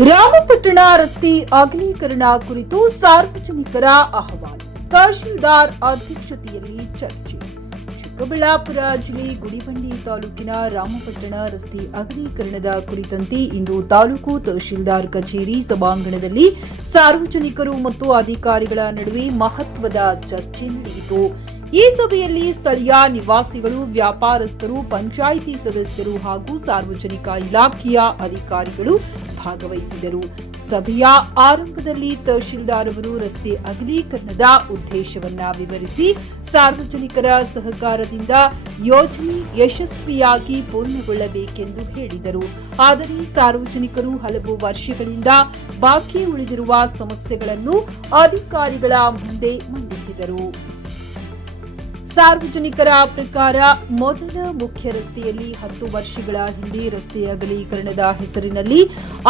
ರಾಮಪಟ್ಟಣ ರಸ್ತೆ ಅಗಲೀಕರಣ ಕುರಿತು ಸಾರ್ವಜನಿಕರ ಅಹವಾಲು. ತಹಶೀಲ್ದಾರ್ ಅಧ್ಯಕ್ಷತೆಯಲ್ಲಿ ಚರ್ಚೆ. ಚಿಕ್ಕಬಳ್ಳಾಪುರ ಜಿಲ್ಲೆ ಗುಡಿಬಂಡೆ ತಾಲೂಕಿನ ರಾಮಪಟ್ಟಣ ರಸ್ತೆ ಅಗಲೀಕರಣದ ಕುರಿತಂತೆ ಇಂದು ತಾಲೂಕು ತಹಶೀಲ್ದಾರ್ ಕಚೇರಿ ಸಭಾಂಗಣದಲ್ಲಿ ಸಾರ್ವಜನಿಕರು ಮತ್ತು ಅಧಿಕಾರಿಗಳ ನಡುವೆ ಮಹತ್ವದ ಚರ್ಚೆ ನಡೆಯಿತು. ಈ ಸಭೆಯಲ್ಲಿ ಸ್ಥಳೀಯ ನಿವಾಸಿಗಳು, ವ್ಯಾಪಾರಸ್ಥರು, ಪಂಚಾಯಿತಿ ಸದಸ್ಯರು ಹಾಗೂ ಸಾರ್ವಜನಿಕ ಇಲಾಖೆಯ ಅಧಿಕಾರಿಗಳು ಭಾಗವಹಿಸಿದರು. ಸಭೆಯ ಆರಂಭದಲ್ಲಿ ತಹಶೀಲ್ದಾರ್ ಅವರು ರಸ್ತೆ ಅಗಲೀಕರಣದ ಉದ್ದೇಶವನ್ನ ವಿವರಿಸಿ ಸಾರ್ವಜನಿಕರ ಸಹಕಾರದಿಂದ ಯೋಜನೆ ಯಶಸ್ವಿಯಾಗಿ ಪೂರ್ಣಗೊಳ್ಳಬೇಕೆಂದು ಹೇಳಿದರು. ಆದರೆ ಸಾರ್ವಜನಿಕರು ಹಲವು ವರ್ಷಗಳಿಂದ ಬಾಕಿ ಉಳಿದಿರುವ ಸಮಸ್ಯೆಗಳನ್ನು ಅಧಿಕಾರಿಗಳ ಮುಂದೆ ಮಂಡಿಸಿದರು. ಸಾರ್ವಜನಿಕರ ಪ್ರಕಾರ ಮೊದಲ ಮುಖ್ಯ ರಸ್ತೆಯಲ್ಲಿ 10 ವರ್ಷಗಳ ಹಿಂದೆ ರಸ್ತೆ ಅಗಲೀಕರಣದ ಹೆಸರಿನಲ್ಲಿ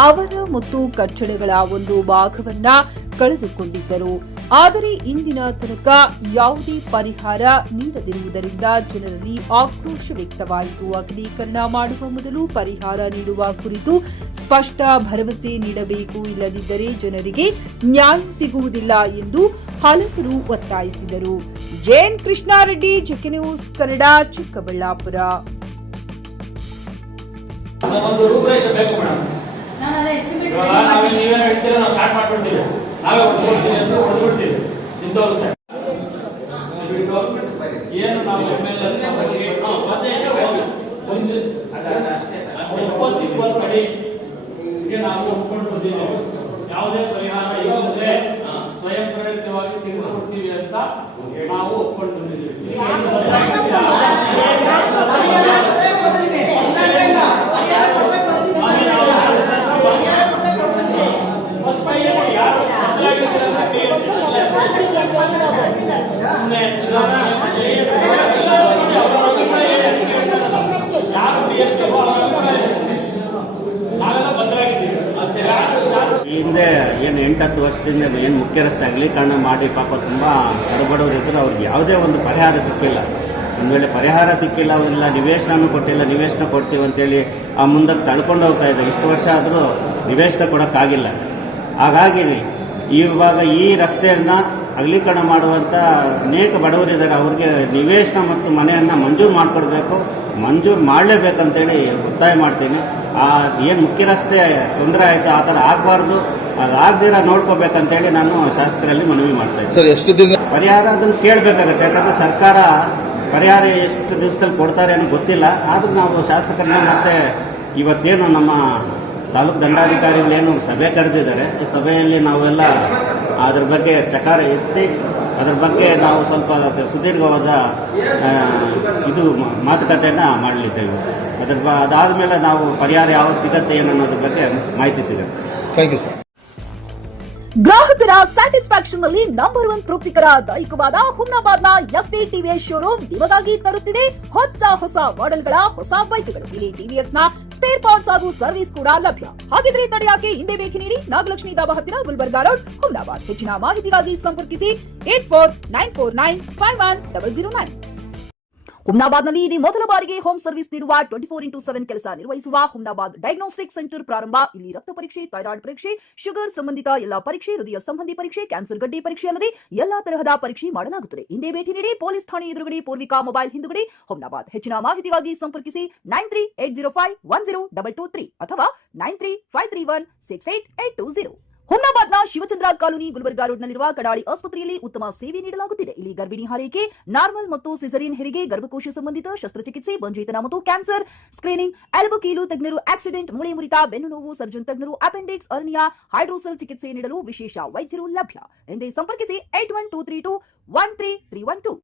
ಅವರ ಮತ್ತು ಕಟ್ಟಡಗಳ ಒಂದು ಭಾಗವನ್ನ ಕಳೆದುಕೊಂಡಿದ್ದರು. ಆದರೆ ಇಂದಿನ ತನಕ ಯಾವುದೇ ಪರಿಹಾರ ನೀಡದಿರುವುದರಿಂದ ಜನರಲ್ಲಿ ಆಕ್ರೋಶ ವ್ಯಕ್ತವಾಯಿತು. ಅಗಲೀಕರಣ ಮಾಡುವ ಮೊದಲು ಪರಿಹಾರ ನೀಡುವ ಕುರಿತು ಸ್ಪಷ್ಟ ಭರವಸೆ ನೀಡಬೇಕು, ಇಲ್ಲದಿದ್ದರೆ ಜನರಿಗೆ ನ್ಯಾಯ ಸಿಗುವುದಿಲ್ಲ ಎಂದು ಹಲವರು ಒತ್ತಾಯಿಸಿದರು. JN Krishnareddy, JK News Kannada, Chikkaballapur. ಯಾವುದೇ ಪರಿಹಾರ ಇಲ್ಲಂದ್ರೆ ಸ್ವಯಂ ಪ್ರೇರಿತವಾಗಿ ತೆಗೆದುಕೊಡ್ತೀವಿ ಅಂತ ನಾವು ಒಪ್ಕೊಂಡು ಬಂದಿದ್ದೀವಿ. ಹಿಂದೆ ಏನು 8-10 ವರ್ಷದಿಂದ ಏನು ಮುಖ್ಯ ರಸ್ತೆ ಅಗಲೀಕರಣ ಮಾಡಿ ಪಾಪ ತುಂಬ ಕಡುಬಡವರು ಇದ್ದರು. ಅವ್ರಿಗೆ ಯಾವುದೇ ಒಂದು ಪರಿಹಾರ ಸಿಕ್ಕಿಲ್ಲ. ಒಂದು ವೇಳೆ ಪರಿಹಾರ ಸಿಕ್ಕಿಲ್ಲ, ಇಲ್ಲ ನಿವೇಶನೂ ಕೊಟ್ಟಿಲ್ಲ, ನಿವೇಶನ ಕೊಡ್ತೀವಿ ಅಂತೇಳಿ ಆ ಮುಂದಕ್ಕೆ ತಳ್ಕೊಂಡು ಹೋಗ್ತಾ ಇದ್ದಾರೆ. ಇಷ್ಟು ವರ್ಷ ಆದರೂ ನಿವೇಶನ ಕೊಡೋಕ್ಕಾಗಿಲ್ಲ. ಹಾಗಾಗಿ ಇವಾಗ ಈ ರಸ್ತೆಯನ್ನು ಅಗಲೀಕರಣ ಮಾಡುವಂಥ ಅನೇಕ ಬಡವರಿದ್ದಾರೆ. ಅವ್ರಿಗೆ ನಿವೇಶನ ಮತ್ತು ಮನೆಯನ್ನು ಮಂಜೂರು ಮಾಡಿಕೊಡ್ಬೇಕು, ಮಂಜೂರು ಮಾಡಲೇಬೇಕಂತೇಳಿ ಒತ್ತಾಯ ಮಾಡ್ತೀನಿ. ಏನು ಮುಖ್ಯ ರಸ್ತೆ ತೊಂದರೆ ಆಯಿತು ಆ ಥರ ಆಗಬಾರ್ದು, ಅದಾಗದಿರ ನೋಡ್ಕೋಬೇಕಂತೇಳಿ ನಾನು ಶಾಸಕರಲ್ಲಿ ಮನವಿ ಮಾಡ್ತಾ ಇದ್ದೀನಿ. ಸರ್, ಎಷ್ಟು ದಿನ ಪರಿಹಾರ ಅದನ್ನು ಕೇಳಬೇಕಾಗತ್ತೆ. ಯಾಕಂದರೆ ಸರ್ಕಾರ ಪರಿಹಾರ ಎಷ್ಟು ದಿವಸದಲ್ಲಿ ಕೊಡ್ತಾರೆ ಅನ್ನೋ ಗೊತ್ತಿಲ್ಲ. ಆದರೂ ನಾವು ಶಾಸಕರನ್ನ ಮತ್ತೆ ಇವತ್ತೇನು ನಮ್ಮ ತಾಲೂಕು ದಂಡಾಧಿಕಾರಿಗಳೇನು ಸಭೆ ಕರೆದಿದ್ದಾರೆ, ಈ ಸಭೆಯಲ್ಲಿ ನಾವೆಲ್ಲ ಅದ್ರ ಬಗ್ಗೆ ಚಕಾರ ಎತ್ತಿ ಅದರ ಬಗ್ಗೆ ನಾವು ಸ್ವಲ್ಪ ಸುದೀರ್ಘವಾದ ಮಾತುಕತೆಯನ್ನು ಮಾಡಲಿದ್ದೇವೆ. ಅದಾದ ಮೇಲೆ ನಾವು ಪರಿಹಾರ ಯಾವಾಗ ಸಿಗತ್ತೆ ಏನನ್ನೋದ್ರ ಬಗ್ಗೆ ಮಾಹಿತಿ ಸಿಗುತ್ತೆ. Thank you sir. ಗ್ರಾಹಕರ ಸ್ಯಾಟಿಸ್ಫ್ಯಾಕ್ಷನ್ ನಲ್ಲಿ ನಂಬರ್ 1 ತೃಪ್ತಿಕರ ದೈಹಿಕವಾದ ಹುಮ್ನಾಬಾದ್ನ ಎಸ್ವಿ ಟಿವಿಎಸ್ ಶೋರೂಮ್ ನಿಮಗಾಗಿ ತರುತ್ತಿದೆ ಹೊಸ ಮಾಡೆಲ್ಗಳ ಹೊಸ ಬೈಕ್ಗಳು. ಇಲ್ಲಿ ಟಿವಿಎಸ್ ನ ಸ್ಪೇರ್ ಪಾರ್ಟ್ಸ್ ಹಾಗೂ ಸರ್ವಿಸ್ ಕೂಡ ಲಭ್ಯ. ಹಾಗಿದ್ರೆ ತಡೆಯಾಕೆ ಹಿಂದೆ ಭೇಟಿ ನೀಡಿ ನಾಗಲಕ್ಷ್ಮಿ ದಾಬಾ ಹತ್ತಿರ ಗುಲ್ಬರ್ಗಾ ರೋಡ್, ಹುಮ್ನಾಬಾದ್. ಹೆಚ್ಚಿನ ಮಾಹಿತಿಗಾಗಿ ಸಂಪರ್ಕಿಸಿ 8494951009. ಹುಮ್ನಾಬಾದ್ನಲ್ಲಿ ಇದು ಮೊದಲ ಬಾರಿಗೆ ಹೋಮ್ ಸರ್ವಿಸ್ ನೀಡುವ 24x7 ಕೆಲಸ ನಿರ್ವಹಿಸುವ ಹುಮ್ನಾಬಾದ್ ಡಯಾಗ್ನೋಸ್ಟಿಕ್ ಸೆಂಟರ್ ಪ್ರಾರಂಭ. ಇಲ್ಲಿ ರಕ್ತ ಪರೀಕ್ಷೆ, ಥೈರಾಯ್ಡ್ ಪರೀಕ್ಷೆ, ಶುಗರ್ ಸಂಬಂಧಿತ ಎಲ್ಲಾ ಪರೀಕ್ಷೆ, ಹೃದಯ ಸಂಬಂಧಿ ಪರೀಕ್ಷೆ, ಕ್ಯಾನ್ಸರ್ ಗಡ್ಡೆ ಪರೀಕ್ಷೆ ಅಲ್ಲದೆ ಎಲ್ಲಾ ತರಹದ ಪರೀಕ್ಷೆ ಮಾಡಲಾಗುತ್ತದೆ. ಹಿಂದೆ ಭೇಟಿ ನೀಡಿ. ಪೊಲೀಸ್ ಠಾಣೆ ಎದುರುಗಡೆ, ಪೂರ್ವಿಕಾ ಮೊಬೈಲ್ ಹಿಂದುಗಡೆ, ಹುಮ್ನಾಬಾದ್. ಹೆಚ್ಚಿನ ಮಾಹಿತಿಗಾಗಿ ಸಂಪರ್ಕಿಸಿ 9380510223 ಅಥವಾ 9353168820. ಹುಮ್ನಾಬಾದ್ನ ಶಿವಚಂದ್ರ ಕಾಲೋನಿ, ಗುಲ್ಬರ್ಗಾ ರೋಡ್ನಲ್ಲಿರುವ ಕಡಾಳಿ ಆಸ್ಪತ್ರೆಯಲ್ಲಿ ಉತ್ತಮ ಸೇವೆ ನೀಡಲಾಗುತ್ತಿದೆ. ಇಲ್ಲಿ ಗರ್ಭಿಣಿ ಹಾರೈಕೆ, ನಾರ್ಮಲ್ ಮತ್ತು ಸಿಸರಿನ್ ಹೆರಿಗೆ, ಗರ್ಭಕೋಶ ಸಂಬಂಧಿತ ಶಸ್ತ್ರಚಿಕಿತ್ಸೆ, ಬಂಜೇತನ ಮತ್ತು ಕ್ಯಾನ್ಸರ್ ಸ್ಕ್ರೀನಿಂಗ್, ಎಲ್ಬೋ ಕೀಲು ತಜ್ಞರು, ಆಕ್ಸಿಡೆಂಟ್, ಮೂಳೆ ಮುರಿತ, ಬೆನ್ನು ನೋವು ಸರ್ಜನ್ ತಜ್ಞರು, ಅಪೆಂಡಿಕ್ಸ್, ಅರ್ನಿಯಾ, ಹೈಡ್ರೋಸೆಲ್ ಚಿಕಿತ್ಸೆ ನೀಡಲು ವಿಶೇಷ ವೈದ್ಯರು ಲಭ್ಯ. ಎಂದೇ ಸಂಪರ್ಕಿಸಿ 8123213312.